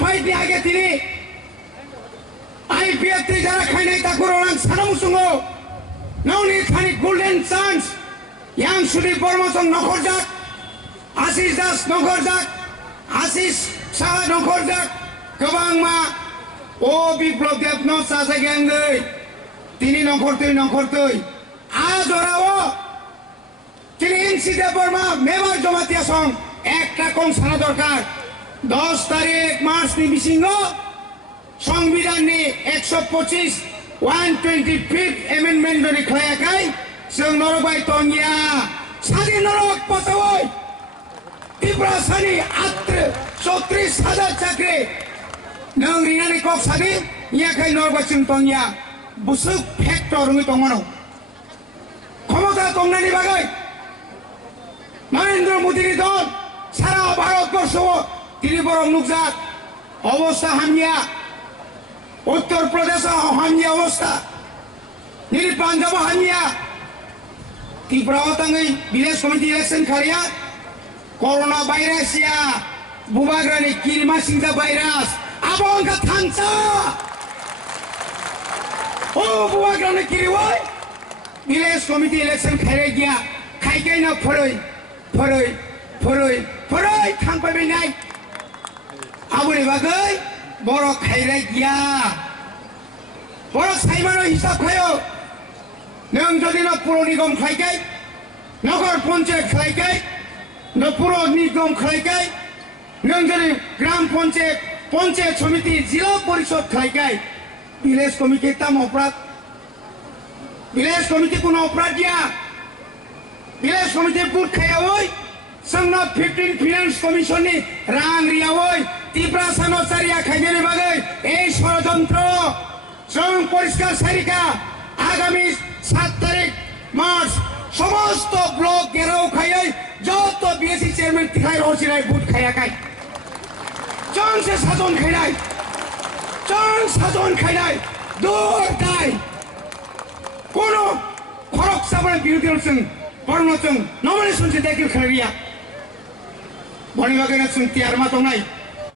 fight आगे तिनी Ipft jara khainai takur orang sanamu sungo nauni khani golden chance yang sudi promotion nokhorjak Asis das nokhorjak Asis Sakha nokhorjak gobang ma o biplop dev no sasa gangai tini nokhortoi aaj orao tini MC Deborma mebar jomatia song ekta kong sana dorkar 10 tarik March ni Bisingo সংবিধান ni 125 125th amendment ni khalayakai sung norbai tongya Sadi norok patawai Ibrasani atre 34,000 chakri nang rinani kok Sadi nya khai norbai sung tongya busuk factor ngi tongmano ক্ষমতা তংনানি বাগাই নরেন্দ্র মোদীর দল সারা ভারতবর্ষ তিনি বরং নুকজাক অবস্থা হামিয়া उत्तर प्रदेश हामिया अवस्था निरी पंजाब हामिया त्रिपुरावतंगै विलेज कमिटी इलेक्शन खारिया कोरोना भाइरस या बुबाग्रानि किरिमा सिंगा भाइरस आबंगा थांचा ओ बुबाग्रानि किरिवै विलेज कमिटी इलेक्शन खारे गया खाइकै न फरै थांबाय नाय आबुनि बागै borok khairai gya borok saimano hisab khayo nang jodi na puro nigom khlaikai nogor panchayat khlaikai no puro nigom khlaikai nang jodi gram panchayat samiti jila porishod khlaikai village committee tam oprad village committee kono oprad dia village committee put khayawoi sangna 15 finance commission ni rang riawoi তীব্রা সমস্যারিয়া খাইজেনে বাগে এই ষড়যন্ত্র শ্রম পরিষ্কার সারিকা আগামী 7 তারিখ March সমস্ত block গেরাও খাইয়াই যত BSc chairman তিখাই রহসিরাই বুট খাইয়া খাই চংসে সাজন খাইনাই দূর দাই কোন খরক সাবনে বিরোধী হচ্ছেন বর্ণচং নমনে শুনছে দেখি খাইয়া বনি বাগে না শুনতে আর মাতো নাই